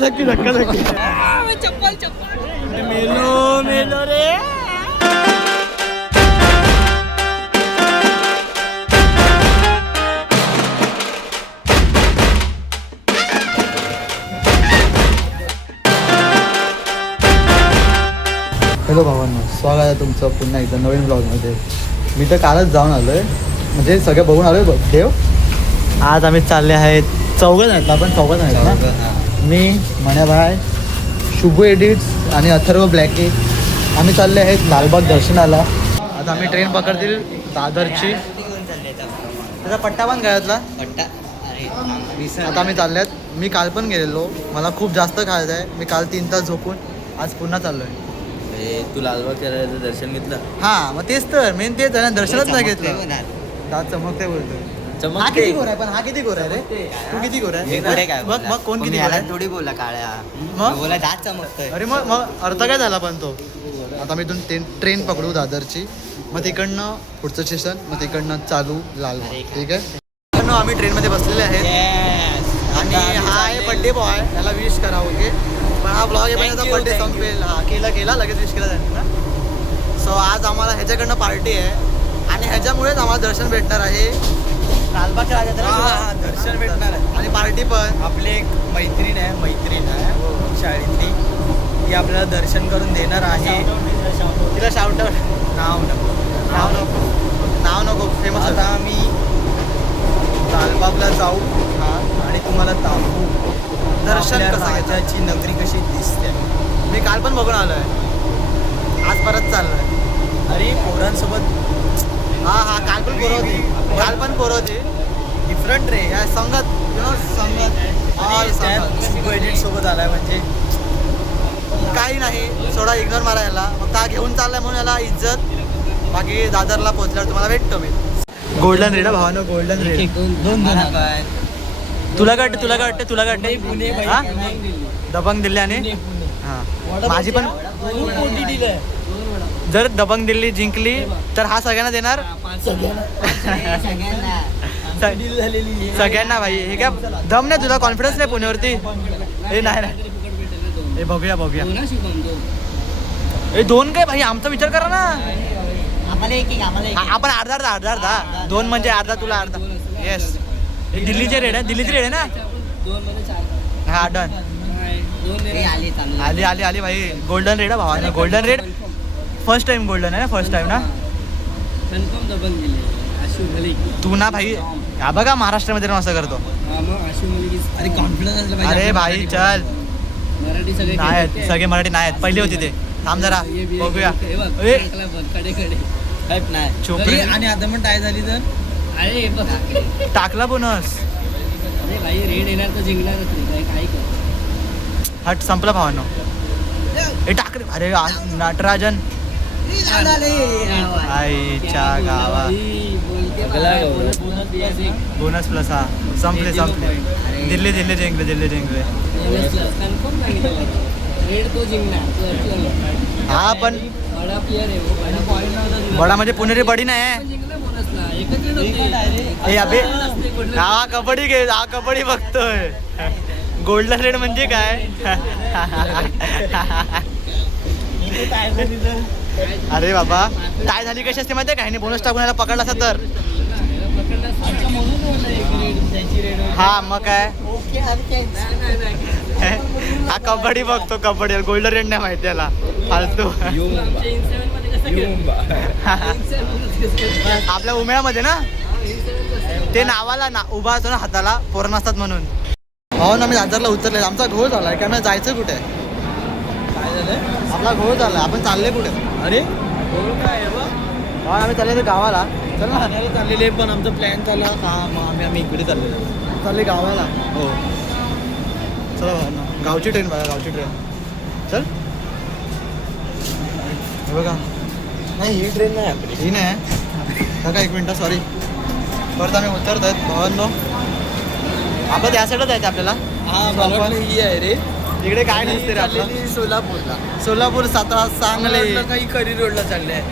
धक्की धक्का धक्की चप्पल चप्पल मेलो मेलो रे. हॅलो भावांनो, स्वागत आहे तुमचं पुन्हा एकदा नवीन ब्लॉगमध्ये. मी तर कालच जाऊन आलो आहे, म्हणजे सगळं बघून आलो आहे देव. आज आम्ही चालले आहेत, चौघं आहेत आपण, चौघं आहेत ना. मी, मण्याभाई, शुभू एडिट्स आणि अथर्व ब्लॅके. आम्ही चालले आहेत लालबाग दर्शनाला. आता आम्ही ट्रेन पकडतील दादरची. त्याचा पट्टा पण गळ्यातला पट्टा. आता आम्ही चालले आहेत. मी काल पण गेलेलो, मला खूप जास्त खायचं आहे. मी काल 3 तास झोपून आज पुन्हा चाललो आहे. तू लालबागच्या दर्शन घेतलं? हा, मग तेच तर मेन तेच आहे ना, दर्शनच नाही घेतलं. दात चमकते बोलतोय. हा किती गोर आहे, पण हा किती गोर आहे रे? तू किती गोर आहे? मग कोण किती गोर आहे? थोडी बोला काळ्या, मग बोला दात चमकतोय. अरे मग अर्थ काय झाला पण तो. आता मी इथून ट्रेन पकडू दादरची, मग तिकडनं पुढचं स्टेशन, मग तिकडनं चालू लालबाग. ठीक आहे. आम्ही ट्रेनमध्ये बसलेले आहेत आणि हा आहे बड्डे बॉय. याला विश करा. ओके, पण हा ब्लॉग आहे, पण बड्डे संपेल. हा केला लगेच विश केला जाईल ना. सो आज आम्हाला ह्याच्याकडनं पार्टी आहे आणि ह्याच्यामुळेच आम्हाला दर्शन भेटणार आहे. लालबागच्या राजाला दर्शन भेटणार आहे आणि पार्टी पण. आपली एक मैत्रीण आहे शाळेतली, ती आपल्याला दर्शन करून देणार आहे. तिला शाउट आउट. नाव नको फेमस. आता आम्ही लालबागला जाऊ आणि तुम्हाला दाखवू दर्शन कसं राजाची नगरी कशी दिसते. मी काल पण बघून आलोय, आज परत चाललोय. अरे पोरांसोबत. हा काल पण पोरं होती. डिफरंट रे या संगत शुभ एडिट सोबत आलाय म्हणजे काही नाही. थोडा इग्नोर मारा याला. फक्त हा घेऊन चाललाय म्हणून याला इज्जत. बाकी दादरला पोहोचल्यावर तुम्हाला भेटतो मी. गोल्डन रेड भावानो, गोल्डन रेड. दोन तुला काढते हा दबंग दिल्ली आणि हा माझी पण. जर दबंग दिल्ली जिंकली तर हा सगळ्यांना देणार. सगळ्यांना भाई. हे काय दम नाही तुला, कॉन्फिडन्स नाही पुण्यावरती? हे नाही हे बघूया. हे 2 काय भाई, आमचा विचार करा ना. आपण अर्धा 2 म्हणजे अर्धा तुला अर्धा. येस, दिल्लीचे रेड आहे ना. हा डन. आली भाई. गोल्डन रेड भावा, golden red. First time golden आहे ना, फर्स्ट टाइम ना. तू ना भाई, हा बघा महाराष्ट्रामध्ये असं करतो. अरे कॉन्फिडन्स. अरे भाई चल. नाही सगळे मराठी नाही आहेत, पहिली होती ते. थांब जरा बघूया. छोकरी आणि आता पण टाय झाली तर अरे टाकला बोनस. रेड येणार तर जिंकणार. हट संपला भावांनो. हे टाकले. अरे नटराजन आईच्या गावा. Bonus plus. हा संपले. दिल्ली जिंकले. हा पण बडा म्हणजे पुणेरी बडी नाही. हा कबड्डी बघतोय. गोल्डन रेड म्हणजे काय? अरे बाबा, काय झाली कशी असते माहिती आहे काय? बोनस टाकून याला पकडला असता तर. हा मग काय, हा कबड्डी बघतो. कबड्डी गोल्डन रेड नाही माहिती याला, फालतू. आपल्या उमेळामध्ये ना ते नावाला उभा असतो ना, हाताला पोरं नसतात म्हणून. हो ना, मी दादरला उतरले. आमचा घोळ झालाय काय, मला जायचं कुठे? काय झालं? आपला घोळ झाला. आपण चालले कुठे? अरे काय आम्ही चालले गावाला. चल ना. चाललेले पण आमचा प्लॅन झाला. आम्ही इकडे चालले गावाला. हो चला ना, गावची ट्रेन बघा, गावची ट्रेन. चल हे बघा. नाही ही ट्रेन नाही आपली. ही नाही बघा. 1 मिनटं सॉरी. परत आम्ही उतरत आहेत भावांनो. आपण त्या साईडला जायचं आपल्याला. ही आहे रे. इकडे काय नसते रे आपलं. सोलापूर, सातारा, सांगली. काही करी रोडला चालले आहे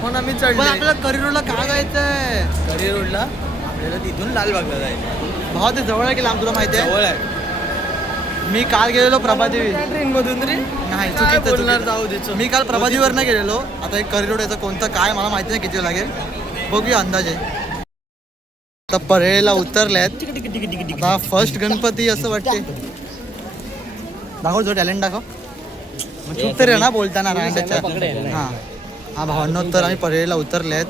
म्हणून आम्ही चढलो. पण आपल्याला करी रोडला काय जायचंय? करी रोडला आपल्याला तिथून लालबागला जायचं. भावा ते जवळ आहे की लांब तुला माहिती आहे? जवळ आहे. मी काल गेलेलो प्रभादेवी. ट्रेन मधून रे नाही काय चुकीचं बोलणार, चुकीचं. जाऊ देचो. मी काल प्रभादेवीवर नाही गेलेलो. आता एक करी रोड याचं कोणतं काय मला माहिती नाही किती वेळ लागेल. बघूया अंदाजे. आता परेला उतरल्यात. आता फर्स्ट गणपती असं वाटते. दाखव जो टॅलेंट दाखव. मग चूक तरी आहे ना बोलताना रांड्याच्या. हां हां भावांनो, तर आम्ही परेला उतरलेत.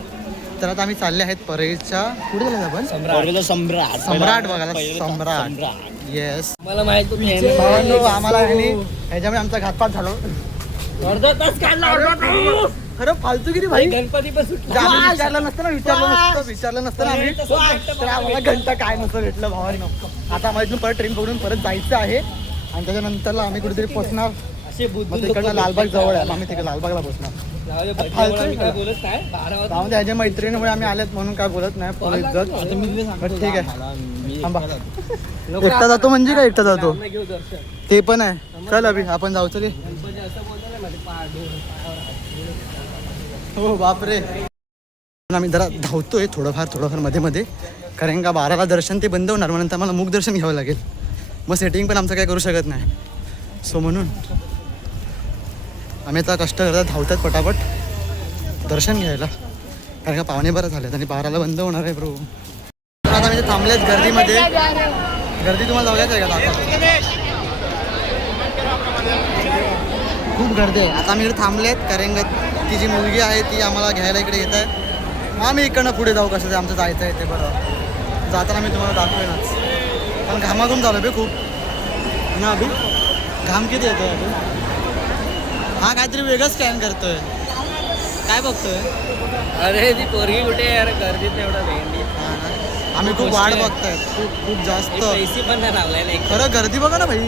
तर आता आम्ही चालले आहेत परेच्या कुठे गेलो आपण? सम्राट सम्राट बघायला. सम्राट येस. मला माहित भावांनो आम्हाला ह्याच्यामुळे आमचा घातपात झालो. अर्धा तास काढला. खरं फालतूगिरी भाई. गणपती पण सुटला. आम्ही विचारलं नसतं ना आम्ही. तर आम्हाला घंटा काय नसतं भेटलं भावांनो. आता आम्हाला इथून परत ट्रेन पकडून परत जायचं आहे आणि त्याच्यानंतरला आम्ही कुठेतरी पोहोचणार. असे मग तिकडनं लालबाग जवळ आहे. आम्ही तिकडे लालबागला पोहोचणार. काय बोलत नाही 12 वाजता. त्यामुळे ह्याच्या मैत्रिणीमुळे आम्ही आलेत म्हणून काय बोलत नाही. पण ठीक आहे थांबा. एकटा जातो म्हणजे काय एकटा जातो घेऊ दर्शन. ते पण आहे. चल अभि आपण जाऊ. चल गणपती असं बोलतो ना हो बापरे. आम्ही जरा धावतोय थोडंफार मध्ये मध्ये. कारण का 12ला दर्शन ते बंद होणार म्हणून आम्हाला मुख दर्शन घ्यावं लागेल. मग सेटिंग पण आमचं काय करू शकत नाही. सो म्हणून आम्ही आता कष्ट करतात धावतात पटापट दर्शन घ्यायला. कारण का पावणे 12 झालेत आणि 12ला बंद होणार आहे ब्रो. आता आम्ही थांबलेत गर्दीमध्ये. गर्दी तुम्हाला बघायचं आहे का दाखवा. खूप गर्दी आहे. आता आम्ही इकडे थांबलेत कारण ती जी मुलगी आहे ती आम्हाला घ्यायला इकडे येत आहे. मग आम्ही इकडनं पुढे जाऊ कसं ते आमचं जायचं आहे ते. बरं जाताना मी तुम्हाला दाखवेनच. पण घामाघूम झालं बे खूप ना अभि. घाम किती येतोय अभि. हा काहीतरी वेगळं स्कॅन करतोय. काय बघतोय. अरे ती पोरगी कुठे यार गर्दीत एवढा भेंडी. आम्ही खूप वाट बघतोय. खूप जास्त. पैसे पण नाही लावलाय नाही. खरं गर्दी बघा ना भाई.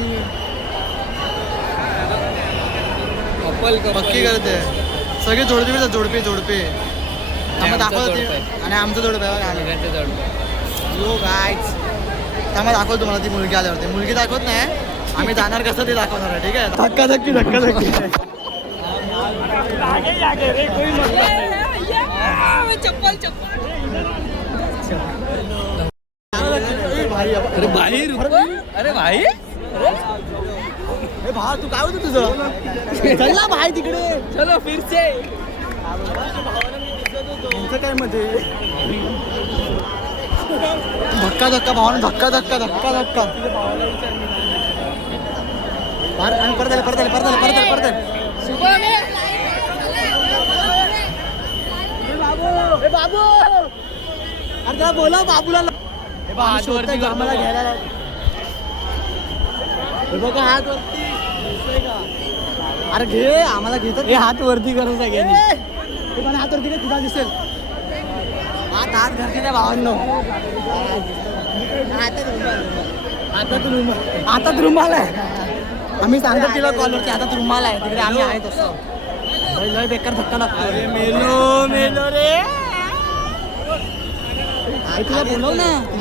पक्की करते सगळे जोडपे त्यामुळे दाखवत. आणि आमचं जोडपे यो गायच त्यामुळे दाखवतो तुम्हाला ती मुलगी आल्यावरती. मुलगी दाखवत नाही. आम्ही जाणार कसं ते दाखवणार आहे. ठीक आहे. धक्का अरे भाई ए भा तू काय होतं तुझं. चल ना भाई तिकडे. चलो फिरसे. तुमचं काय मध्ये धक्का भावानं धक्का आणि परत बाबू अरे जरा बोला बाबूला. आम्हाला घ्यायला बघा हात वरती. अरे घे आम्हाला घेतात. हात वरती करून सगळ्यांनी. हात वरती काय तुला दिसेल. हात घरचे त्या भावांनो. हातात रुमाल आहे. आम्ही सांगतो तिला कॉलवरती हातात रुमाल आहे. तिकडे आम्ही आहे तसं. लय बेकार धक्का लागतो. मेलो रे. तुला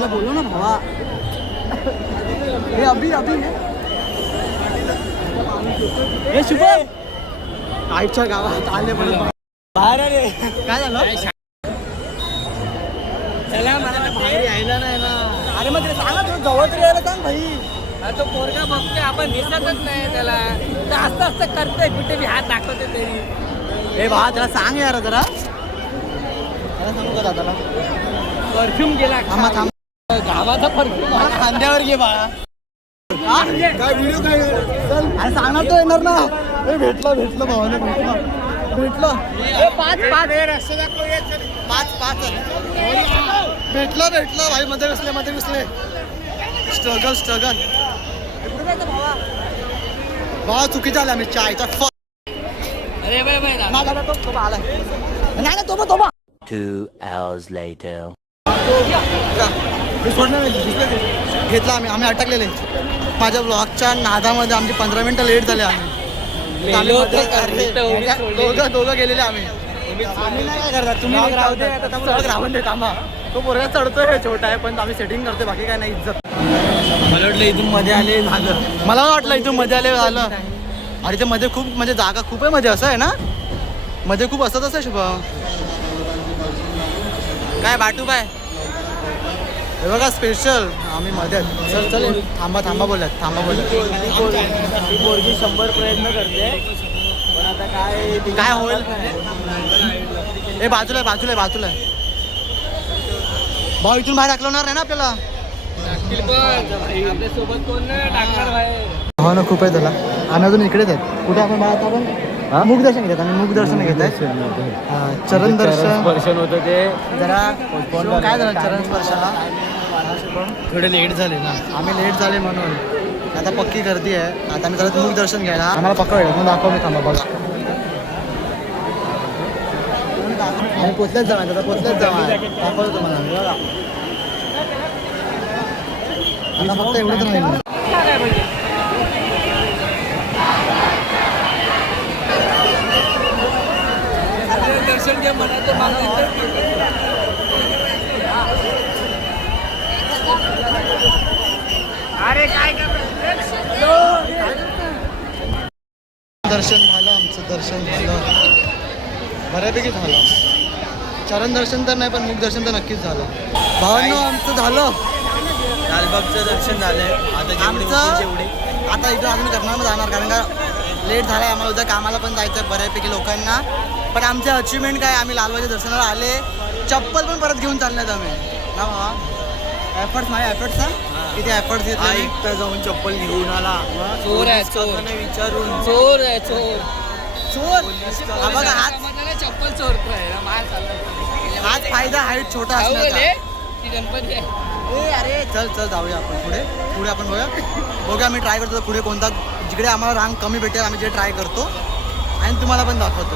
बोलव ना भावा. हे अभि हे शुभ आईच्या गावात आले म्हणून बाहेर आले. काय झालं. चला मला बाहेर यायला नाही ना. अरे मग सांगा तुला जवळ तरी यायला सांग भाई. तो पोरगा बघतोय आपण दिसतच नाही त्याला. असं करतोय कुठे बी हात दाखवते तरी. हे भावा त्याला सांग यार जरा. त्याला सांगू का दादाला. परफ्यूम गेला. थांबा गावाचा परफ्यूम खांद्यावर घे बाळा. काय व्हिडिओ काय अरे सांगणार तो येणार ना. भेटलं भावाने भेटलं. 5 भेटलं भाई. मध्ये घुसले. स्ट्रगल भावा चुकीचं आलं. आम्ही चायचा अरे बाय तो आला नाही ना तो. 2 hours later. घेतला आम्ही अटकलेले. माझ्या ब्लॉगच्या नादामध्ये आमची 15 मिनिटं लेट झाले. दोघं गेलेले आम्ही नाही काय करतात. तुम्ही राहून दे थांबा. तो पोरगा चढतोय छोटा आहे पण आम्ही सेटिंग करतोय. बाकी काय नाही. इज्जत. मला वाटलं इथून मध्ये आले झालं. मला वाटलं इथून मध्ये आले झालं. अरे ते मध्ये खूप म्हणजे जागा खूप आहे मध्ये. असं आहे ना मध्ये खूप असं शुभ काय बाटू काय हे बघा स्पेशल आम्ही मध्ये आहेत. चल चल थांबा बोलत ही पोरगी 100 प्रयत्न करते पण आता काय होईल हे बाजूला आहे. भाऊ इथून बाहेर टाकलवणार नाही ना आपल्याला. आपल्या सोबत कोण नाही टाकणार बाहेर. हो ना खूप आहे त्याला. आम्ही अजून इकडेच आहेत. कुठे आपण बाहेर आपण मुख दर्शन घेतात. आम्ही मुख दर्शन घेत आहे. चरण दर्शन होतं ते जरा काय झालं चरण स्पर्शाला थोडे लेट झाले ना. आम्ही लेट झाले म्हणून आता पक्की गर्दी आहे. आता आम्ही चालत मुख दर्शन घ्यायला. आम्हाला पक्का वेळ मग दाखव मी थांबा बघा. आम्ही पोचलेच जाणार दाखवतो तुम्हाला. आता फक्त एवढंच राहील. दर्शन घ्या म्हणायचं अरे काय दर्शन झालं आमचं. दर्शन झालं बऱ्यापैकी झालं. चरण दर्शन तर नाही पण मुख दर्शन तर नक्कीच झालं. भावांनो आमचं झालं. लालबागचं दर्शन झालंय. आता आमचं आता इथं अजून करणार जाणार कारण का लेट झाला आहे. आम्हाला उद्या कामाला पण जायचं आहे बऱ्यापैकी लोकांना. पण आमचे अचिव्हमेंट काय आम्ही लालबागच्या दर्शनाला आले. चप्पल पण परत घेऊन चालले आहेत आम्ही ना बाबा. एफर्ट्स माझे एफर्ट्स ना किती एफर्ट्स घेतले. एकटा जाऊन चप्पल घेऊन आला. चोर आहे चोर. विचारून चोर आहे चोर. हा बघा हाच चप्पल चोरतोय मार चालला. हाच फायदा हाईट छोटा जाऊ असण्याचा. रे, ती गणपती आहे. अरे चल जाऊया आपण पुढे आपण बघूया मी ट्राय करतो पुढे कोणता जिकडे आम्हाला रांग कमी भेटेल आम्ही जे ट्राय करतो आणि तुम्हाला पण दाखवतो.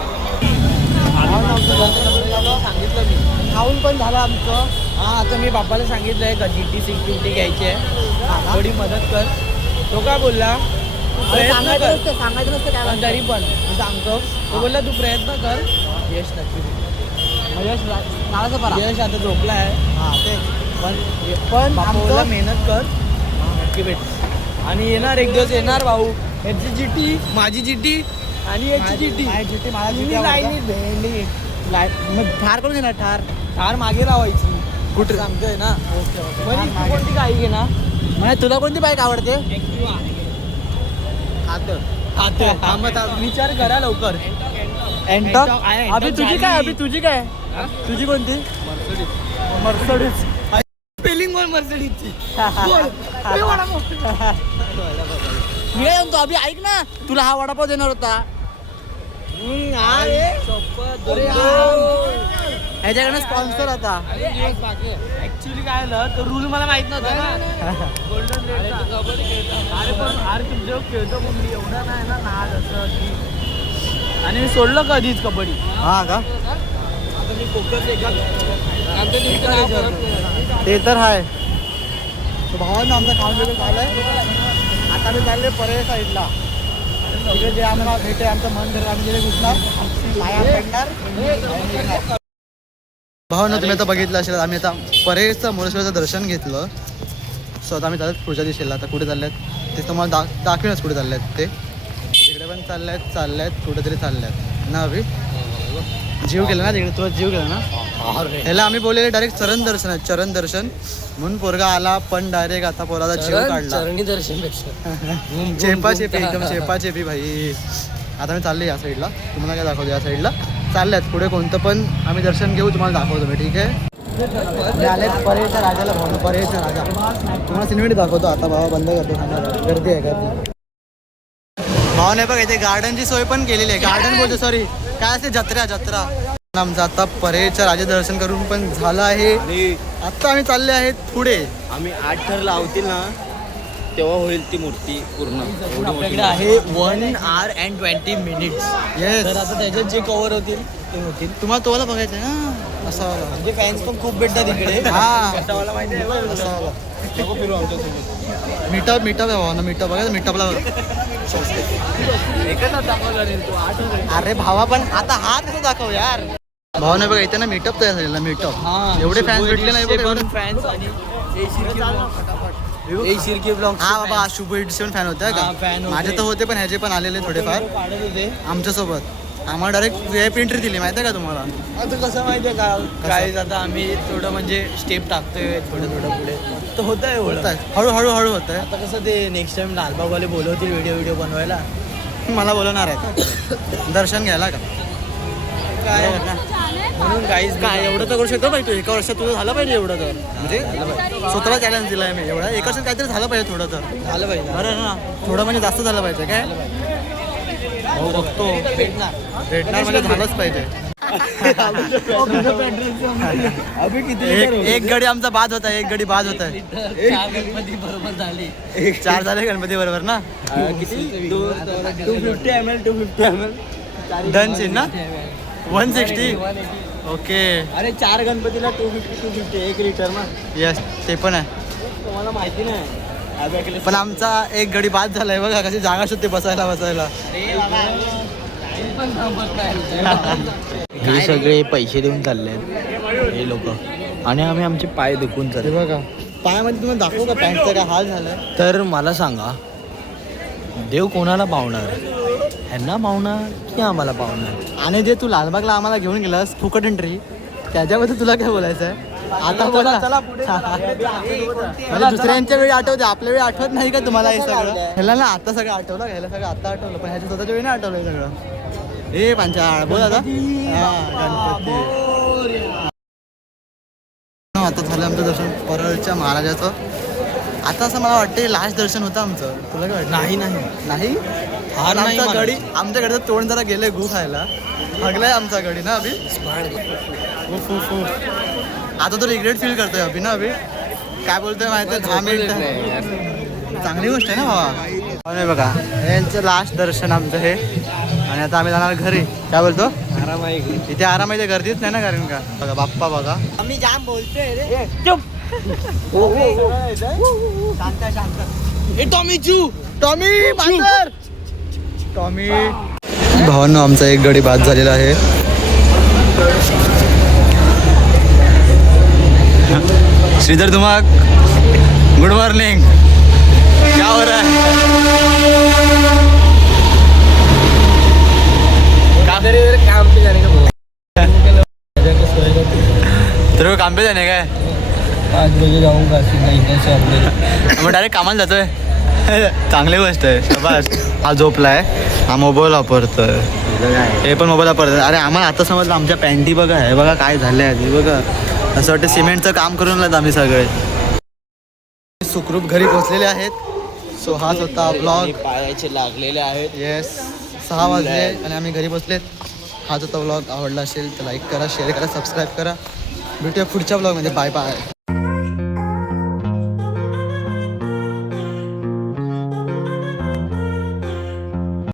सांगितलं मी खाऊन पण झालं आमचं. हा आता मी बापाला सांगितलंय का GT 650 घ्यायची आहे. थोडी मदत कर. तो काय बोलला तू प्रयत्न कर. सांगायचं नसतं काय पण तरी पण मी सांगतो. तो बोलला तू प्रयत्न कर. यश नक्की भेटेल. यश आता झोपला आहे. हां ते पण आमचं- आमचं मेहनत कर नक्की भेट. आणि येणार एक दिवस येणार भाऊ. याची GT माझी GT आणि याची GT GT मग ठार करून घेणार ठार ठार मागे लावायची. कुठे सांगतोय ना. ओके पण तू कोणती गाडी घे ना. म्हणजे तुला कोणती बाईक आवडते. विचार करा लवकर. एंटॉक आहे, अभि Encom तुझी झाली. काय अभि तुझी काय तुझी कोणती मर्सडीज. स्पेलिंग बोल मर्सिडीजची. मी काय म्हणतो अभि ऐक ना तुला हा वडापाव देणार होता. ह्याच्याकडनं स्पॉन्सर आता. ऍक्च्युली काय झालं तर रूल मला माहित नव्हता ना. गोल्डन रेडचा. अरे पण अरे तुमच्या खेळतो पण मी एवढा नाही ना नाद असं. आणि मी सोडलं कधीच कबड्डी. हा का आता मी फोकस एका ते तर आहे. भावांना आमचा खाऊन वगैरे झालंय. आता मी चालले पर्याय साईडला तिकडे जे आम्हाला भेटे आमचं मन धरेल आम्ही तिथे घुसणार पाया पडणार. भावांना तुम्ही आता बघितलं असेल आम्ही आता परेशचं मुरेश्वराचं दर्शन घेतलं. सो आता आम्ही चालत पुढच्या दिशेला. आता कुठे चालले आहेत ते तुम्हाला दाखवेनच कुठे चालले आहेत ते. तिकडे पण चालले आहेत कुठेतरी चालले आहेत ना. अभि जीव केला ना तिकडे. तुला जीव केला ना. ह्याला आम्ही बोललेले डायरेक्ट चरण दर्शन आहे. चरण दर्शन म्हणून पोरगा आला पण डायरेक्ट आता पोराचा जीव काढला. चरणी दर्शन चेपाचेपी एकदम चेपाचेपी भाई. आता मी चालले या साईडला. तुम्हाला काय दाखवतो या साईडला चालल्यात. पुढे कोणतं पण आम्ही दर्शन घेऊ तुम्हाला दाखवतो मी. ठीक आहे मी आले परेच्या राजाला भाऊ. परेच्या राजा तुम्हाला सिनेमेटिक दाखवतो. आता बाबा बंद करतो सांगा गर्दी आहे गर्दी. भावाने बघ इथे गार्डनची सोय पण केलेली आहे. गार्डन बोलतो सॉरी काय असते जत्रा. आमचं आता परेच्या राजा दर्शन करून पण झालं आहे. आता आम्ही चालले आहेत पुढे. आम्ही 8 ठर लावतील ना तेव्हा होईल ती मूर्ती पूर्ण. आपल्याकडे आहे 1 hour and 20 minutes. येस तर आता त्याच्यात जे कव्हर होतील ते होतील. तुम्हाला तोला बघायचं आहे ना असं वाला. म्हणजे फॅन्स पण खूप भेटतात इकडे. हा कशावाला माहिती आहे असं वाला. नको फिरू आमच्यासोबत. मीटअप आहे भावानं. मीटअप बघायचं मीटअपला. एकच दाखवला रे तू 8. अरे भावा पण आता हा कसं दाखव यार. भावाने बघा इथे ना मीटअप तयार झालेला. मीटअप एवढे फॅन्स भेटले नाही बघ एवढे. फॅन्स आणि शिर्के ब्लॉग. हा बाबा शुभ 87 फॅन होते का. fan होते. माझे तर होते पण ह्याचे पण आलेले थोडेफार काढत होते. आमच्यासोबत. आम्हाला डायरेक्ट VIP एंट्री दिली माहिती आहे का तुम्हाला? आता कसं माहितीये का काय आता आम्ही थोडं म्हणजे स्टेप टाकतोय थोडं पुढे तर होत आहे होत आहे हळूहळू होत आहे. आता कसं ते नेक्स्ट टाइम लालबागवाले बोलवतील व्हिडिओ बनवायला. मला बोलवणार आहे दर्शन घ्यायला का काय बरोबर ना? म्हणून काहीच काय एवढं तर करू शकतो पाहिजे तू एका वर्षात तुझं झालं पाहिजे एवढं तर म्हणजे स्वतःला चॅलेंज दिलाय मी एवढा एका वर्षात काहीतरी झालं पाहिजे थोडं तर झालं पाहिजे. बरं ना थोडं म्हणजे जास्त झालं पाहिजे काय हो बघतो भेटणार म्हणजे झालंच पाहिजे. अभि किती एक गडी आमचा बाद होता एक गडी बाद होता गणपती बरोबर झाली. 4 झाले गणपती बरोबर ना किती 250 ml 250 ml डन सीन ना 160 ओके अरे 4 गणपतीला 250 1 लिटर ना. यस ते पण आहे तुम्हाला माहिती नाही पण आमचा एक गडी बाद झालाय बघा कशी जागा शोधते बसायला हे सगळे पैसे देऊन चालले हे लोक आणि आम्ही आमचे पाय दुखून ते चालले. बघा पायामध्ये तुम्हाला दाखवू का पॅन्टचा काय हाल झालाय. तर मला सांगा देव कोणाला पावणार ह्यांना पावणार की आम्हाला पावणार. आणि जे तू लालबागला आम्हाला घेऊन गेलास फुकट एंट्री त्याच्याबद्दल तुला काय बोलायचं आहे आता बोला म्हणजे दुसऱ्यांच्या वेळी आठवते आपल्या वेळी आठवत नाही का तुम्हाला हे सगळं ह्याला ना आता सगळं आठवलं ह्याला सगळं आता आठवलं पण ह्याच्या स्वतःच्या वेळी नाही आठवलं हे सगळं. ए पांचाळ बोल आता गणपती आता झालं आमचं दर्शन परळच्या महाराजाचं. आता असं मला वाटतं लास्ट दर्शन होतं आमचं तुला काय वाटतं? नाही नाही हार नाही आमचा मानायचं. गडी आमच्याकडचं तोंड जरा गेलंय गु खायला हगलाय आमचा गडी ना अभि उफ उफ उफ आता तो रिग्रेट फील करतोय अभि ना अभि काय बोलतोय माहिती आहे 10 मिनिट चांगली गोष्ट आहे ना बाबा. नाही बघा यांचं लास्ट दर्शन आमचं हे आणि आता आम्ही जाणार घरी काय बोलतो आराम आहे इथे आराम आहे गर्दीच नाही ना कारण का बघा बाप्पा बघा आम्ही जाम बोलतोय रे. शांत शांत ए टॉमी चू टॉमी बांदर टॉमी भावांनो आमचा एक गडी बाद झालेला आहे. श्रीधर धुमाक गुड मॉर्निंग क्या हो रहा है काम पे जाने का तेरे को काम पे जाने का है 5 बजे जाऊंगा सीधा इधर से अपने. मग डायरेक्ट कामाला जातोय चांगली गोष्ट आहे शाबास. हा झोपलाय हा मोबाईल वापरतोय हे पण मोबाईल वापरतोय. अरे आम्हाला आता समजलं आमच्या पॅन्टी बघा हे बघा काय झालंय आधी बघा असं वाटतं सिमेंटचं काम करून लात आम्ही सगळे सुखरूप घरी पोहोचलेले आहेत. सो हाच होता ब्लॉग. पायाचे लागलेले आहेत. येस 6 वाजले आणि आम्ही घरी बसलेत. हाच होता ब्लॉग आवडला असेल तर लाईक करा शेअर करा सबस्क्राईब करा भेटूया पुढच्या ब्लॉगमध्ये बाय बाय.